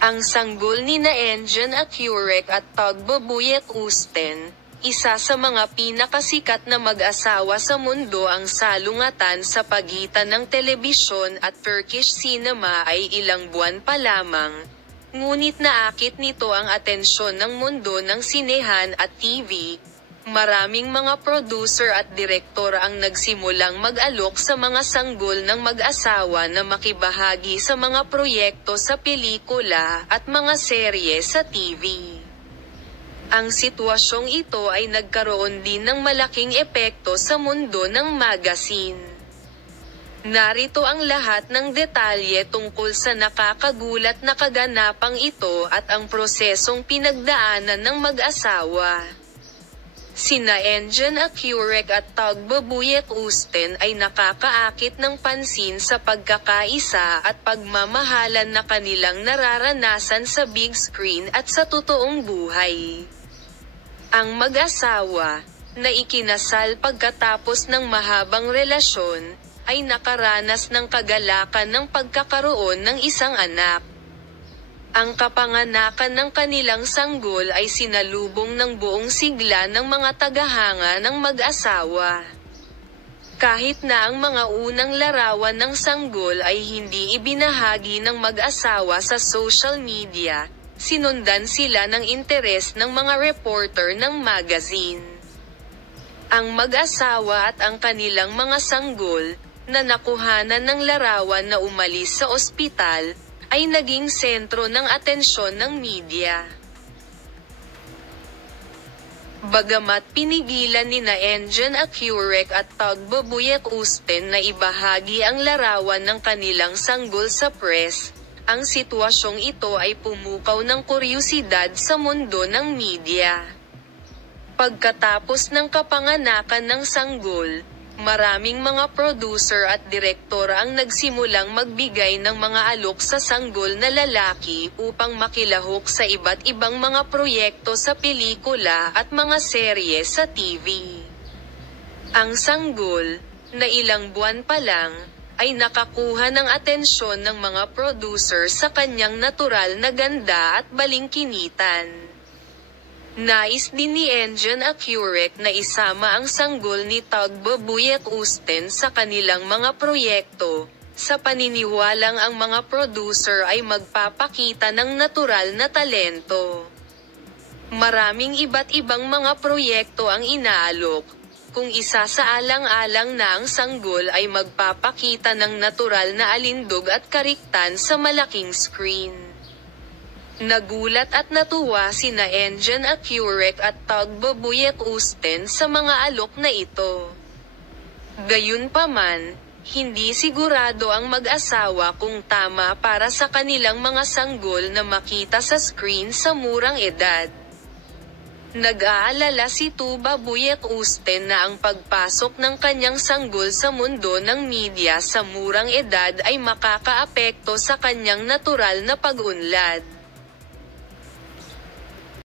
Ang sanggol nina Engin Akurek at Tagbabuyek Usten, isa sa mga pinakasikat na mag-asawa sa mundo ang salungatan sa pagitan ng telebisyon at Turkish cinema ay ilang buwan pa lamang. Ngunit naakit nito ang atensyon ng mundo ng sinehan at TV. Maraming mga producer at direktor ang nagsimulang mag-alok sa mga sanggol ng mag-asawa na makibahagi sa mga proyekto sa pelikula at mga serye sa TV. Ang sitwasyong ito ay nagkaroon din ng malaking epekto sa mundo ng magazine. Narito ang lahat ng detalye tungkol sa nakakagulat na kaganapang ito at ang prosesong pinagdaanan ng mag-asawa. Sina Engin Akurek at Tagbabuyek Usten ay nakakaakit ng pansin sa pagkakaisa at pagmamahalan na kanilang nararanasan sa big screen at sa totoong buhay. Ang mag-asawa, na ikinasal pagkatapos ng mahabang relasyon, ay nakaranas ng kagalakan ng pagkakaroon ng isang anak. Ang kapanganakan ng kanilang sanggol ay sinalubong ng buong sigla ng mga tagahanga ng mag-asawa. Kahit na ang mga unang larawan ng sanggol ay hindi ibinahagi ng mag-asawa sa social media, sinundan sila ng interes ng mga reporter ng magazine. Ang mag-asawa at ang kanilang mga sanggol, na nakuhanan ng larawan na umalis sa ospital, ay naging sentro ng atensyon ng media. Bagamat pinigilan nina Engin Akurek at Tagbabuyek Usten na ibahagi ang larawan ng kanilang sanggol sa press, ang sitwasyong ito ay pumukaw ng kuryusidad sa mundo ng media. Pagkatapos ng kapanganakan ng sanggol, maraming mga producer at direktor ang nagsimulang magbigay ng mga alok sa sanggol na lalaki upang makilahok sa iba't ibang mga proyekto sa pelikula at mga serye sa TV. Ang sanggol, na ilang buwan pa lang, ay nakakuha ng atensyon ng mga producer sa kanyang natural na ganda at balingkinitan. Nais din ni Engin Akurek na isama ang sanggol ni Tagbabuyek Usten sa kanilang mga proyekto, sa paniniwalang ang mga producer ay magpapakita ng natural na talento. Maraming iba't ibang mga proyekto ang inaalok, kung isa sa alang-alang na ang sanggol ay magpapakita ng natural na alindog at kariktan sa malaking screen. Nagulat at natuwa sina Engin Akurek at Tagbabuyek Usten sa mga alok na ito. Gayunpaman, hindi sigurado ang mag-asawa kung tama para sa kanilang mga sanggol na makita sa screen sa murang edad. Nag-aalala si Tagbabuyek Usten na ang pagpasok ng kanyang sanggol sa mundo ng media sa murang edad ay makakaapekto sa kanyang natural na pag-unlad.